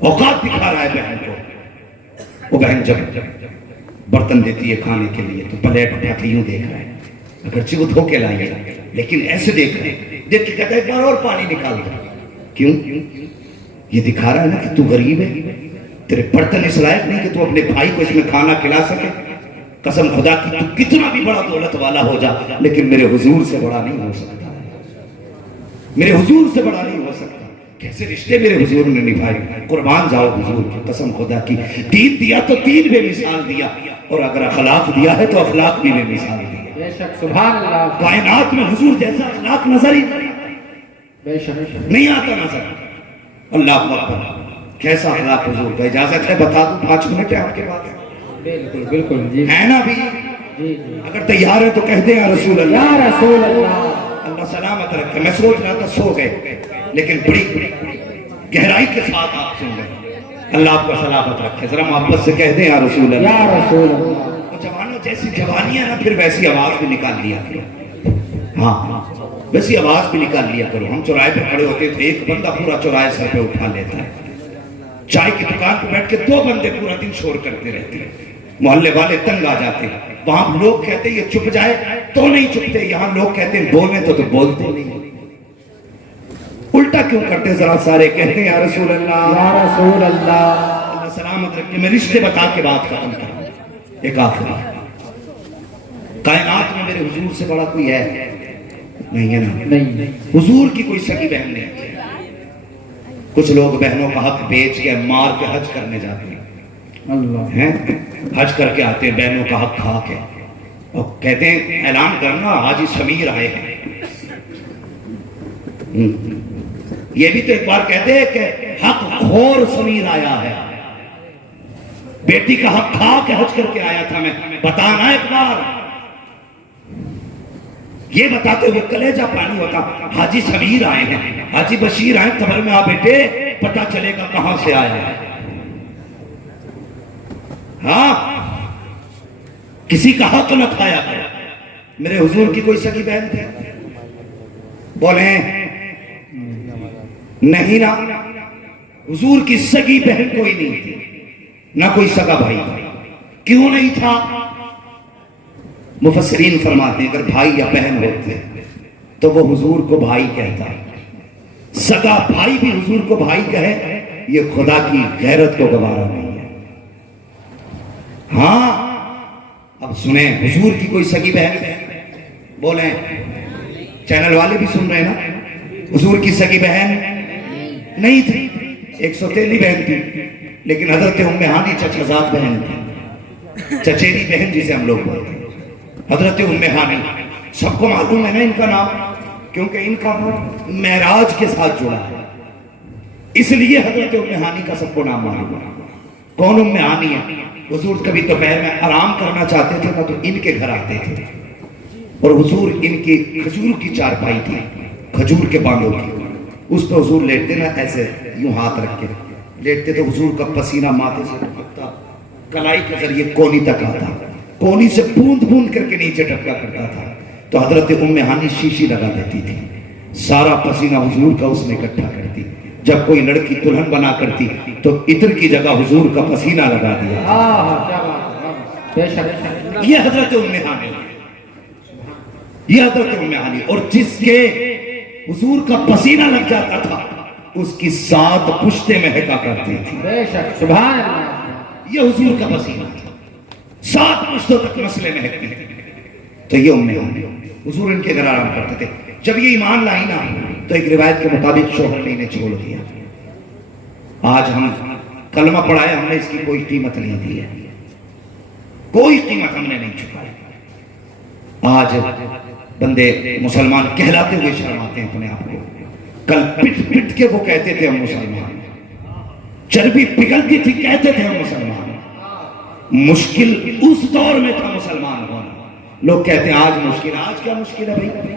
اوقات دکھا رہا ہے بہن کو. وہ بہن جب برتن دیتی ہے کھانے کے لیے تو پلیٹ اٹھا کے یوں دیکھ رہا ہے, اگرچہ وہ دھو کے لائی ہے لیکن ایسے دیکھ رہے ہیں, دیکھ کے کہتا ہے ایک بار اور پانی نکال دو. کیوں؟ یہ دکھا رہا ہے نا کہ تو غریب ہے, تیرے برتن اس لائق نہیں کہ تو اپنے بھائی کو اس میں کھانا کھلا سکے. قسم خدا کی تو کتنا بھی بڑا دولت والا ہو جا لیکن میرے حضور سے بڑا نہیں ہو سکتا, میرے حضور سے بڑا نہیں ہو سکتا. کیسے رشتے میرے حضور نے نبھائے, قربان جاؤ حضور کی قسم خدا کی. دین دیا تو دین بے مثال دیا, اور اگر اخلاق دیا ہے تو اخلاق بھی بے مثال دیا. بے شک سبحان اللہ. کائنات میں حضور جیسا اخلاق نظر ہی بے شک نہیں آتا نظر. اللہ اکبر, کیسا اخلاق حضور کا. اجازت ہے بتا دوں 5 منٹ ہے آپ کے بعد بالکل بالکل جی ہے نا بھی؟ جی اگر تیار ہے تو کہہ دیں یا رسول اللہ. یا رسول اللہ. اللہ سلامت رکھے. میں سوچ رہا تھا سو گئے لیکن بڑی گہرائی کے ساتھ آپ سن گئے. اللہ آپ کو سلامت رکھے. ذرا محبت سے کہہ دیں یا رسول اللہ. یا رسول اللہ. جوانوں جیسی جوانیاں نا پھر ویسی آواز بھی نکال لیا کرو. ہاں ویسی آواز بھی نکال لیا کرو. ہم چوراہے پہ کھڑے ہوتے تھے, ایک بندہ پورا چوراہے سر پہ اٹھا لیتا ہے. چائے کی دکان پہ بیٹھ کے 2 بندے پورا دن شور کرتے رہتے ہیں. محلے والے تنگ آ جاتے ہیں. وہاں لوگ کہتے ہیں یہ چپ جائے تو نہیں چپتے, یہاں لوگ کہتے ہیں بولنے تو بولتے نہیں. الٹا کیوں کرتے ذرا سارے کہتے ہیں یا رسول اللہ. یا رسول اللہ. اللہ سلامت رکھے. میں رشتے بتا کے بات ختم کروں. ایک آخری, کائنات میں میرے حضور سے بڑا کوئی ہے نہیں ہے نا؟ نہیں. حضور کی کوئی سگی بہن نہیں ہے. کچھ لوگ بہنوں کا حق بیچ کے مار کے حج کرنے جاتے ہیں, اللہ حج کر کے آتے ہیں بہنوں کا حق کھا کے, اور کہتے ہیں اعلان کرنا حاجی سمیر آئے ہیں. یہ بھی تو ایک بار کہتے ہیں کہ حق خور سمیر آیا ہے. بیٹی کا حق کھا کے حج کر کے آیا تھا میں, بتانا ایک بار. یہ بتاتے ہوئے کلیجہ پانی ہوتا حاجی سمیر آئے ہیں, حاجی بشیر آئے, قبر میں آ بیٹے پتہ چلے گا کہاں سے آیا ہے. ہاں کسی کا حق نہ کھایا کرو. میرے حضور کی کوئی سگی بہن تھے؟ بولیں نہیں نا. حضور کی سگی بہن کوئی نہیں تھی, نہ کوئی سگا بھائی. کیوں نہیں تھا؟ مفسرین فرماتے ہیں اگر بھائی یا بہن ہوتے تو وہ حضور کو بھائی کہتا. سگا بھائی بھی حضور کو بھائی کہے, یہ خدا کی غیرت کو گوارا نہیں ہے. ہاں اب سنیں, حضور کی کوئی سگی بہن بولیں, چینل والے بھی سن رہے ہیں نا, حضور کی سگی بہن نہیں تھی. 113 بہن تھی لیکن حضرت ام ہانی چچزاد بہن تھی, چچیری بہن جسے ہم لوگ بولتے ہیں. حضرت ام ہانی سب کو معلوم ہے نا ان کا نام, کیونکہ ان کا معراج کے ساتھ جڑا ہے, اس لیے حضرت ام ہانی کا سب کو نام معلوم ہے. کون ام ہانی ہے؟ حضور کبھی دوپہر میں آرام کرنا چاہتے تھے نا تو ان کے گھر آتے تھے, اور حضور ان کی کھجور کی چارپائی تھی, کھجور کے بانڈوں کی, اس پہ حضور لیٹتے نا ایسے یوں ہاتھ رکھ کے لیٹتے تو حضور کا پسینہ ماتھے سے ٹپکتا, کلائی کے ذریعے کونی تک آتا, کونی سے بوند بوند کر کے نیچے ٹپکا کرتا تھا. تو حضرت ام ہانی شیشی لگا دیتی تھی, سارا پسینہ حضور کا اس میں اکٹھا کرتی. جب کوئی لڑکی دلہن بنا کرتی تو عطر کی جگہ حضور کا پسینہ لگا دیا. یہ حضرت ام ہانی, یہ حضرت ام ہانی. اور جس کے حضور کا پسینہ لگ جاتا تھا اس کی 7 پشتیں مہکا کرتی تھی. بے شک سبحان اللہ. یہ حضور کا پسینہ تھا, 7 پشتوں تک مسئلے مہکتے تھے. تو یہ ام ہانی, حضور ان کے گھر آرام کرتے تھے. جب یہ ایمان لائی نا تو ایک روایت کے مطابق شوہر نے انہیں چھوڑ دیا. آج ہم کلمہ پڑھائے, ہم نے اس کی کوئی قیمت نہیں دی ہے, کوئی قیمت ہم نے نہیں چکائی. آج بندے مسلمان کہلاتے ہوئے شرماتے ہیں اپنے آپ کو. کل پٹ پٹ کے وہ کہتے تھے ہم مسلمان, چربی پگھلتی تھی کہتے تھے ہم مسلمان. مشکل اس دور میں تھا مسلمان ہونا. لوگ کہتے ہیں آج مشکل. آج کیا مشکل ہے بھائی؟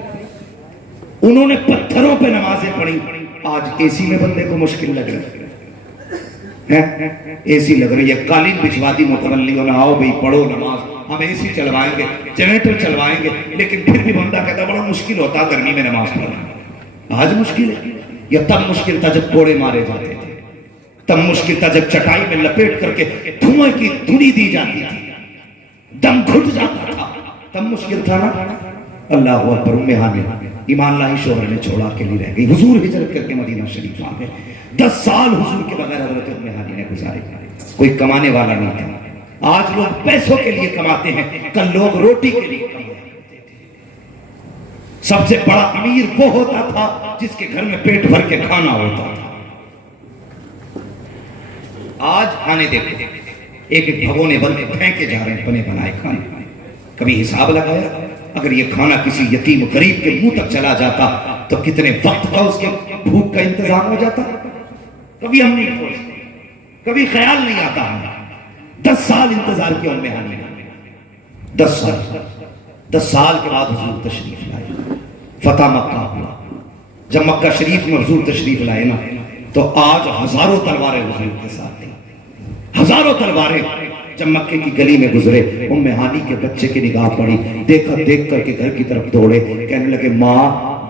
انہوں نے پتھروں پہ نمازیں پڑھی, آج اے سی میں بندے کو مشکل لگ رہی ہے. اے سی لگ رہی ہے, قالین بچھوا دی متولیوں نے, آؤ بھائی پڑھو نماز, ہم اے سی چلوائیں گے, جنریٹر چلوائیں گے, لیکن پھر بھی بندہ کہتا بڑا مشکل ہوتا گرمی میں نماز پڑھنا. آج مشکل ہے. یہ تب مشکل تھا جب کوڑے مارے جاتے تھے, تب مشکل تھا جب چٹائی میں لپیٹ کر کے دھوئیں کی دھنی دی جاتی تھی، دم گھٹ جاتا تھا، تب مشکل تھا نا۔ اللہ اکبر، ام ہانی ایمان لائی، شوہر نے چھوڑا کے لیے رہ گئی، حضور ہجرت کر کے مدینہ شریف آ گئے۔ 10 سال حضور کے بغیر حضرت ام ہانی نے گزارے، کوئی کمانے والا نہیں تھا۔ آج لوگ پیسوں کے لیے کماتے ہیں، کل لوگ روٹی کے لیے کماتے تھے۔ سب سے بڑا امیر وہ ہوتا تھا جس کے گھر میں پیٹ بھر کے کھانا ہوتا تھا۔ آج کھانے دیکھو، ایک ایک بھگونے بن کے پھینکے جا رہے ہیں بنے بنائے کھانے۔ کبھی حساب لگایا اگر یہ کھانا کسی یتیم غریب کے منہ تک چلا جاتا تو کتنے وقت کا اس کے بھوک کا انتظام ہو جاتا؟ کبھی ہم نہیں سوچتے، کبھی خیال نہیں آتا ہمیں۔ 10 سال انتظار کیا ام ہانی نے، 10 سال کے بعد حضور تشریف لائے، فتح مکہ ہوا۔ جب مکہ شریف میں حضور تشریف لائے نا تو آج ہزاروں تلواریں حضور کے ساتھ تھیں، ہزاروں تلواریں۔ جب مکے کی گلی میں گزرے، ام ہانی کے بچے کی نگاہ پڑی، دیکھا، دیکھ کر کے گھر کی طرف دوڑے، کہنے لگے ماں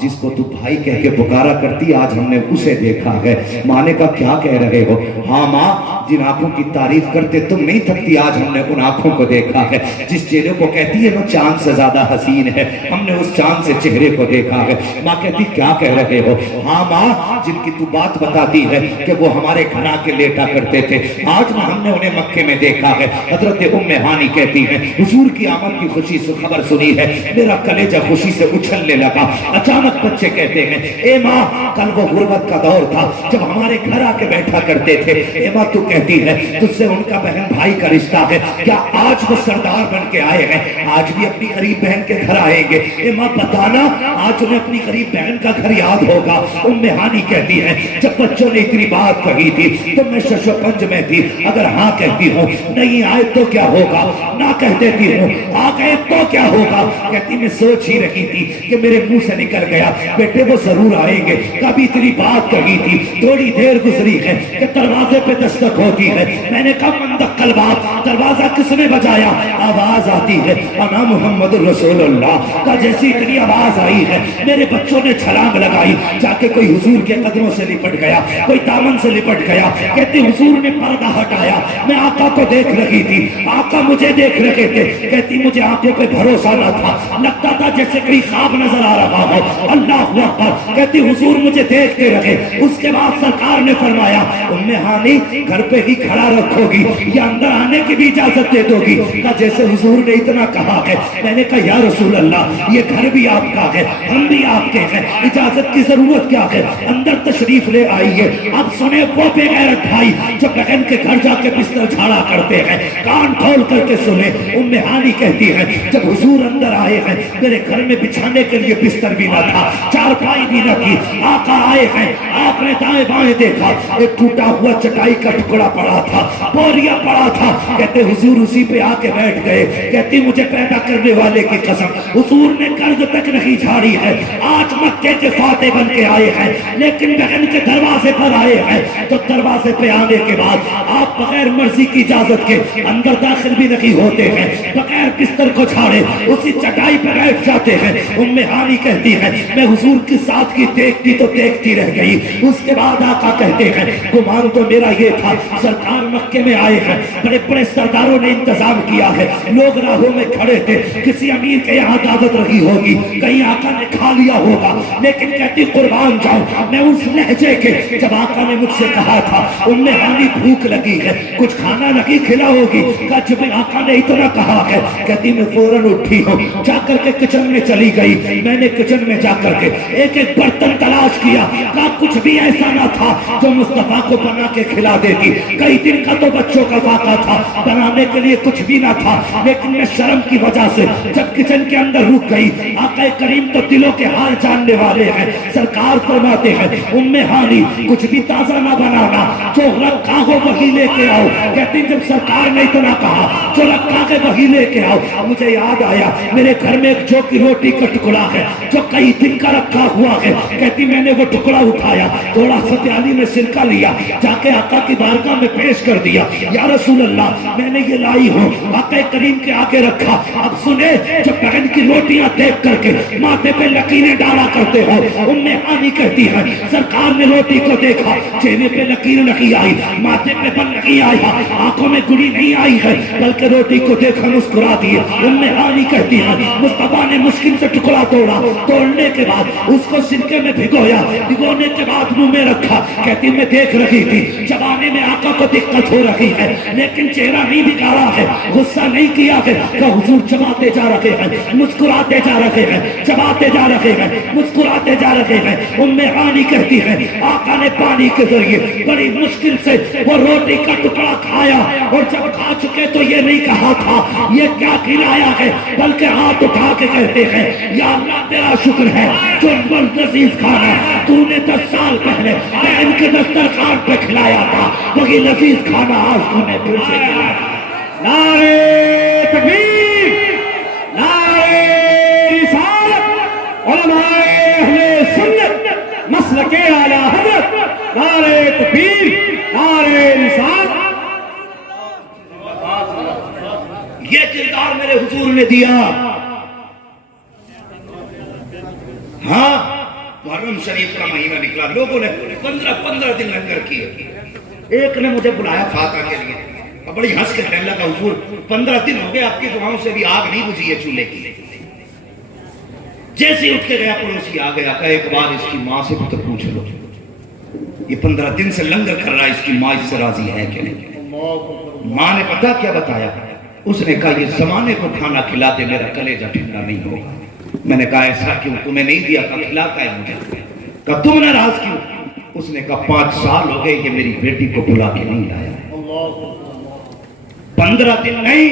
جس کو تو بھائی کہہ کے پکارا کرتی آج ہم نے اسے دیکھا ہے۔ ماں نے کہا کیا کہہ رہے ہو؟ ہاں ماں، جن آنکھوں کی تعریف کرتے تم نہیں تھکتی آج ہم نے ان آنکھوں کو دیکھا ہے، جس چہرے کو کہتی ہے وہ چاند سے زیادہ حسین ہے، ہم نے اس چاند سے چہرے کو دیکھا ہے۔ ماں کہتی کیا کہہ رہے ہو؟ ہاں ماں، جن کی تو بات بتاتی ہے کہ وہ ہمارے گھر آ کے لیٹا کرتے تھے آج ہم نے انہیں مکے میں دیکھا ہے۔ حضرت ام ہانی کہتی ہیں حضور کی آمد کی خوشی سے خبر سنی ہے، میرا کلیجہ خوشی سے اچھلنے لگا۔ اچانک بچے کہتے ہیں اے ماں، کل وہ غربت کا دور تھا جب ہمارے گھر آ کے بیٹھا کرتے تھے، اے ماں تو کہتی ہے تجھ سے ان کا بہن بھائی کا رشتہ ہے، کیا آج وہ سردار بن کے آئے ہیں، آج بھی اپنی غریب بہن کے گھر آئیں گے؟ اے ماں بتانا آج انہیں اپنی غریب بہن کا گھر یاد ہوگا۔ ام ہانی کہتی ہے جب بچوں نے اتنی بات کہی تھی تو میں شش و پنج میں تھی، اگر ہاں کہتی ہوں نہیں آئے تو کیا ہوگا، نہ کہہ دیتی ہوں آ گئے تو کیا ہوگا؟ کہتی میں سوچ ہی رہی تھی کہ میرے منہ سے نکل گیا بیٹے وہ ضرور آئیں گے، کبھی تیری بات کہی تھی، تھوڑی دیر گزری ہے کہ دروازے پہ دستک ہوتی ہے، میں نے کہا من دق الباب، دروازہ کس نے بجایا؟ آواز آتی ہے انا محمد رسول اللہ کا، جیسی اتنی آواز آئی ہے میرے بچوں نے چھلانگ لگائی، جا کے کوئی حضور کے قدموں سے لپٹ گیا، کوئی دامن سے لپٹ گیا۔ کہتی حضور نے پردہ ہٹایا، میں آقا کو دیکھ رہی تھی، آقا مجھے دیکھ رہے تھے۔ کہتی مجھے آنکھوں پہ بھروسہ نہ تھا، لگتا تھا جیسے کوئی خواب نظر آ رہا ہو۔ اللہ اکبر، کہتی حضور مجھے دیکھتے رہے۔ اس کے بعد سرکار نے فرمایا ام ہانی گھر پہ ہی کھڑا رکھو گی یا اندر آنے کی بھی اجازت دے دو گی؟ کہا جیسے حضور نے اتنا کہا ہے۔ میں نے کہا یا رسول اللہ یہ گھر بھی آپ کا ہے، ہم بھی آپ کے ہیں، اجازت کی ضرورت کیا ہے؟ اندر تشریف لے آئیے۔ اب سنے وہ بے غیرت بھائی جو بہن کے گھر جا کے بستر جھاڑا کرتے ہیں، کان کھول کر کے سنے۔ ام ہانی کہتی ہے جب حضور اندر آئے ہیں میرے گھر میں بچھانے کے لیے بستر بھی نہ تھا، چارپائی بھی نہ تھی، آقا آئے ہیں، آپ نے دائیں بائیں دیکھا، ایک ٹوٹا ہوا چٹائی کا ٹکڑا پڑا تھا، بوریا پڑا تھا۔ کہتے حضور اسی پہ آ کے بیٹھ گئے۔ کہتی مجھے پیدا کرنے والے کی قسم حضور نے قرض تک نہیں جھاڑی ہے، آج مکے کے فاتح بن کے آئے ہیں، لیکن بہن کے دروازے پر آئے ہیں تو دروازے پہ آنے کے بعد آپ بغیر مرضی کی اجازت کے اندر داخل بھی نہیں ہوتے ہیں، بغیر بستر کو چھاڑے اسی چٹائی پہ بیٹھ جاتے ہیں۔ ام ہانی کہتی ہے میں حضور کی ساتھ کی دیکھتی تو دیکھتی رہ گئی۔ اس کے بعد آقا کہتے ہیں گمان تو میرا یہ تھا سرکار مکے میں آئے ہیں، بڑے بڑے سرداروں نے انتظام کیا ہے، لوگ راہوں میں کھڑے تھے، کسی امیر کے یہاں دعوت رہی ہوگی، کہیں آقا نے کھا لیا ہوگا، لیکن کہتی قربان جاؤں میں اس لہجے کے جب آقا نے مجھ سے کہا تھا ام ہانی بھوک لگی ہے کچھ کھانا لگی کھلا ہوگی، کہا جب آقا نے اتنا کہا ہے، کہتی میں فوراً اٹھی ہوں، جا کر کے کچن میں چلی گئی۔ میں نے کچن میں جا کر کے ایک ایک برتن تلاش کیا، کہا کچھ بھی ایسا نہ تھا جو مصطفیٰ کو بنا کے کھلا دیتی، کئی دن کا تو بچوں کا واقعہ تھا، بنانے کے لیے کچھ بھی نہ تھا، لیکن میں شرم کی وجہ سے جب کچن کے اندر رک گئی۔ آقا کریم تو دلوں کے حال جاننے والے ہیں، سرکار فرماتے ہیں ام ہانی کچھ بھی تازہ نہ بنانا، جو رکھا ہو وہی لے کے آؤ۔ کہتی جب سرکار نے اتنا کہا جو رکھا ہے وہی لے کے آؤ، مجھے یاد آیا میرے گھر میں ایک جو کی روٹی کا ٹکڑا ہے جو کئی دن کا رکھا ہوا ہے۔ کہتی میں نے وہ ٹکڑا اٹھایا، تھوڑا سا پیالی میں سرکہ لیا، جا کے آقا کی بارگاہ بارگاہ میں پیش کر دیا، یا رسول اللہ میں نے یہ لائی ہوں، آقا کریم کے آگے رکھا۔ اب سنے، جب بہن کی روٹیاں دیکھ کر کے ماتھے پہ لکیریں ڈالا کرتے ہو، ام ہانی کہتی ہے سرکار نے روٹی کو دیکھا، چہرے پہ لکیر نہیں آئی، ماتھے پہ بل نہیں آیا، آنکھوں میں گڑی نہیں آئی ہے، بلکہ روٹی کو دیکھا مسکرا دیے۔ ام ہانی کہتی ہے مصطفیٰ نے مشکل سے ٹکڑا توڑا، توڑنے کے بعد اس کو سرکے میں بھگویا، بھگونے کے بعد منہ میں رکھا، کہتی میں دیکھ رہی تھی چبانے میں آقا کو دقت ہو رہی ہے، لیکن چہرہ نہیں بگاڑا ہے، غصہ نہیں کیا ہے، کہ حضور چباتے جا رہے ہیں، مسکراتے جا رہے ہیں، چباتے جا رہے ہیں، مسکراتے جا رہے ہیں۔ ام ہانی کہتی ہے آقا نے پانی کے ذریعے بڑی مشکل سے وہ روٹی کا ٹکڑا کھایا، اور جب کھا چکے تو یہ نہیں کہا تھا یہ کیا کھلایا ہے، بلکہ ہاتھ اٹھا کے کہتے ہیں یا اللہ تیرا شکر ہے جو لذیذ کھانا تو نے 10 سال پہلے بہن کے دسترخوان پہ کھلایا تھا، وہی لذیذ کھانا آج تو نے پھر سے کھلایا۔ نعرے تکبیر، نعرے رسالت، علماء اہل سنت، مسلک اعلی حضرت، نعرے تکبیر، نعرے رسالت۔ یہ کردار میرے حضور نے دیا۔ ہاں محرم شریف کا مہینہ نکلا، لوگوں نے 15 دن لنگر کیے۔ ایک نے مجھے بلایا فاتح کے لیے، اور بڑی ہنس کے کہنے لگا حضور 15 دن ہو گئے آپ کی دعاؤں سے بھی آگ نہیں بجھی ہے چولہے کی۔ جیسے ہی اٹھ کے گیا پڑوسی آ گیا، کہا ایک بار اس کی ماں سے بھی تو پوچھ لو، یہ 15 دن سے لنگر کر رہا ہے، اس کی ماں اس سے راضی ہے کہ نہیں؟ ماں نے پتا کیا بتایا؟ اس نے کہا یہ زمانے کو کھانا کھلاتے میرا کلیجہ ٹھنڈا نہیں ہوگا۔ میں نے کہا ایسا کیوں؟ تمہیں نہیں دیا تھا، کھلاتا ہے مجھے۔ کہا تم ناراض کیوں؟ اس نے کہا 5 سال ہو گئے کہ میری بیٹی کو بلا کے نہیں لایا ہے۔ 15 دن نہیں،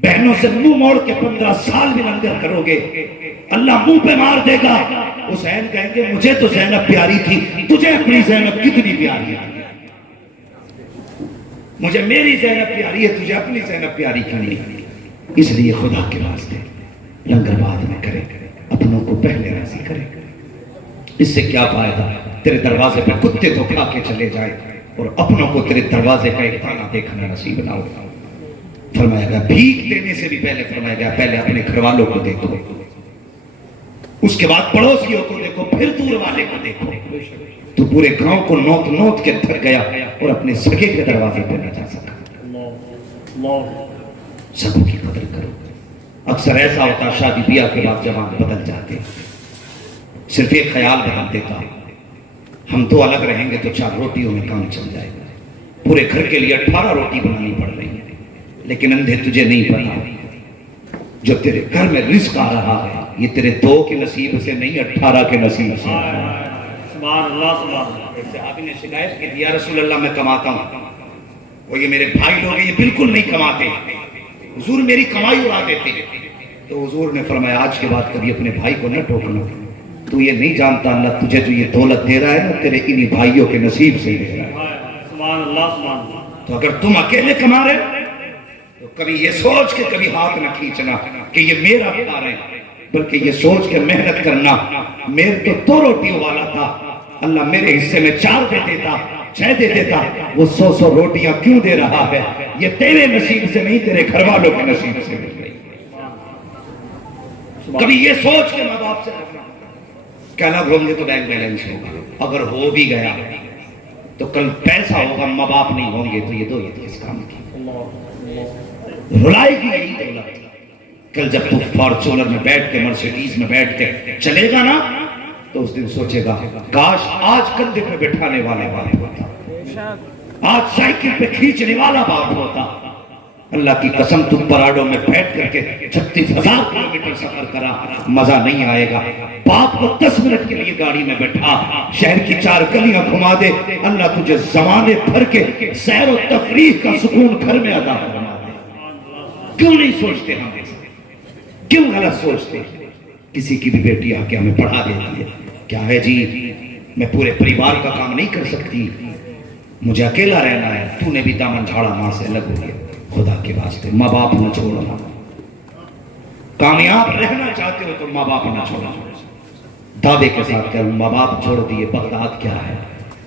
بہنوں سے منہ موڑ کے 15 سال بھی لنگر کرو گے اللہ منہ پہ مار دے گا۔ حسین کہیں گے مجھے تو زینب پیاری تھی، تجھے اپنی زینب کتنی پیاری ہے؟ مجھے میری زینب پیاری ہے، تجھے اپنی زینب پیاری کیوں نہیں؟ اس لیے خدا کے واسطے لنگر بعد میں کرے، اپنوں کو پہلے راضی کرے۔ اس سے کیا فائدہ؟ تیرے دروازے پہ کتے تو کھا کے چلے جائے اور اپنوں کو تیرے دروازے کا ایک دانہ دیکھنا نصیب نہ ہو۔ فرمایا گیا بھیک دینے سے بھی پہلے فرمایا گیا پہلے اپنے گھر والوں کو دیکھو، اس کے بعد پڑوسیوں کو دیکھو، پھر دور والے کو دیکھو۔ تو پورے گاؤں کو نوت نوت کے تھک گیا اور اپنے سگے کے دروازے پہ نہ جا سکا۔ سگوں کی قدر کرو۔ اکثر ایسا ہوتا شادی بیاہ کے بعد جوان بدل جاتے، صرف ایک خیال بدل دیتا ہم تو الگ رہیں گے تو 4 روٹیوں میں کام چل جائے گا، پورے گھر کے لیے 18 روٹی بنانی پڑ رہی ہے، لیکن اندھے تجھے نہیں پتا جو تیرے گھر میں رزق آ رہا ہے یہ تیرے 2 کے نصیب سے نہیں 18 کے نصیب سے۔ سبحان اللہ، سبحان اللہ۔ ایک صحابی نے شکایت کی یا رسول اللہ میں کماتا ہوں، وہ یہ میرے بھائی لوگ یہ بالکل نہیں کماتے، حضور میری کمائی اڑا دیتے۔ تو حضور نے فرمایا آج کے بعد کبھی اپنے بھائی کو نہ ٹوکنا، تو یہ نہیں جانتا اللہ تجھے جو یہ دولت دے رہا ہے نا تیرے انہی بھائیوں کے نصیب سے دے رہا ہے۔ سبحان اللہ، سبحان اللہ۔ تو اگر تم اکیلے کما رہے تو کبھی یہ سوچ کے کبھی ہاتھ نہ کھینچنا کہ یہ میرا کھا رہے ہیں، بلکہ یہ سوچ کے محنت کرنا میرے تو 2 روٹیوں والا تھا، اللہ میرے حصے میں 4 دے دیتا، 6 دے دیتا، وہ 100 روٹیاں کیوں دے رہا ہے؟ یہ تیرے نصیب سے نہیں تیرے گھر والوں کے نصیب سے مل گئی۔ کبھی یہ سوچ کے ماں باپ سے کہ الگ ہوں گے تو بینک بیلنس ہوگا، اگر ہو بھی گیا تو کل پیسہ ہوگا، ماں باپ نہیں ہوں گے تو یہ دولت کس کام کی؟ رلائے گی یہی دولت۔ کل جب تو فارچونر میں بیٹھ کے مرسیڈیز میں بیٹھ کے چلے گا نا تو اس دن سوچے گا کاش آج کندھے پہ بٹھانے والا باپ ہوتا، آج سائیکل پہ کھینچنے والا باپ ہوتا۔ اللہ کی قسم تم پراڈو میں بیٹھ کر کے 36,000 کلومیٹر سفر کرا، مزہ نہیں آئے گا۔ باپ کو 10 منٹ کے لیے گاڑی میں بیٹھا، شہر کی 4 گلیاں گھما دے، اللہ تجھے زمانے بھر کے سیر و تفریح کا سکون گھر میں عطا فرما دے۔ کیوں نہیں سوچتے ہم ایسا؟ کیوں غلط سوچتے؟ کسی کی بھی بیٹی آ کے ہمیں پڑھا دیتی ہے، کیا ہے جی میں پورے پریوار کا کام نہیں کر سکتی، مجھے اکیلا رہنا ہے، تو نے بھی دامن جھاڑا ماں سے الگ ہو گیا۔ خدا کے واسطے ماں باپ نہ چھوڑنا، کامیاب رہنا چاہتے ہو تو ماں باپ نہ چھوڑنا۔ دعوے کے ساتھ کہ ماں باپ چھوڑ دیے، بغداد کیا ہے؟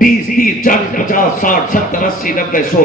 20 30 40 50 60 70 80 90 100,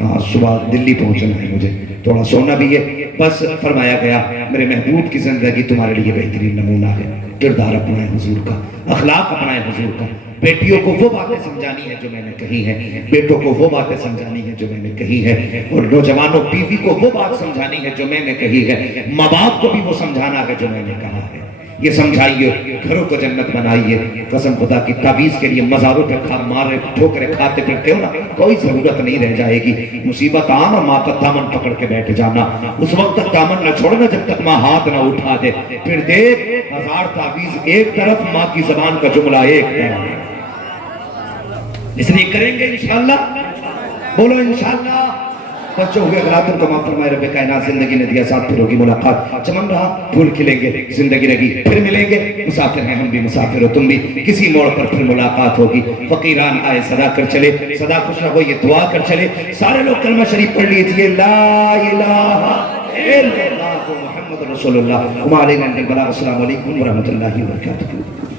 ہاں صبح دلی پہنچنا ہے مجھے، تھوڑا سونا بھی ہے. بس فرمایا گیا میرے محبوب کی زندگی تمہارے لیے بہترین نمونہ ہے. کردار اپنائیں حضور کا، اخلاق اپنائیں حضور کا. بیٹیوں کو وہ باتیں سمجھانی ہے جو میں نے کہی ہے، بیٹوں کو وہ باتیں سمجھانی ہے جو میں نے کہی ہے، اور نوجوانوں بیوی کو وہ بات سمجھانی ہے جو میں نے کہی ہے، ماں باپ کو بھی وہ سمجھانا ہے جو میں نے کہا ہے. یہ سمجھائیے، گھروں کو جنت بنائیے. قسم خدا کی تعویذ کے لیے مزاروں پہ مارے ٹھوکرے کھاتے پھرتے ہو نا، کوئی ضرورت نہیں رہ جائے گی. مصیبت آنا ماں کا دامن پکڑ کے بیٹھ جانا، اس وقت تک دامن نہ چھوڑنا جب تک ماں ہاتھ نہ اٹھا دے. پھر دیکھ 1000 تعویذ ایک طرف، ماں کی زبان کا جملہ ایک طرف. اس لیے کریں گے انشاءاللہ، بولو انشاءاللہ. بچوں ہوئے غلاتوں کو معاف فرمائے رب کائنات. زندگی نے دیا ساتھ، پھر ہوگی ملاقات. چمن رہا پھول کھلیں گے، زندگی رہی پھر ملیں گے. مسافر ہیں ہم بھی، مسافر ہو تم بھی، کسی موڑ پر پھر ملاقات ہوگی. فقیران آئے صدا کر چلے، صدا خوش رہو یہ دعا کر چلے. سارے لوگ کلمہ شریف پڑھ لیجئے، لا الہ الا اللہ محمد رسول اللہ. السلام علیکم ورحمۃ اللہ وبرکاتہ.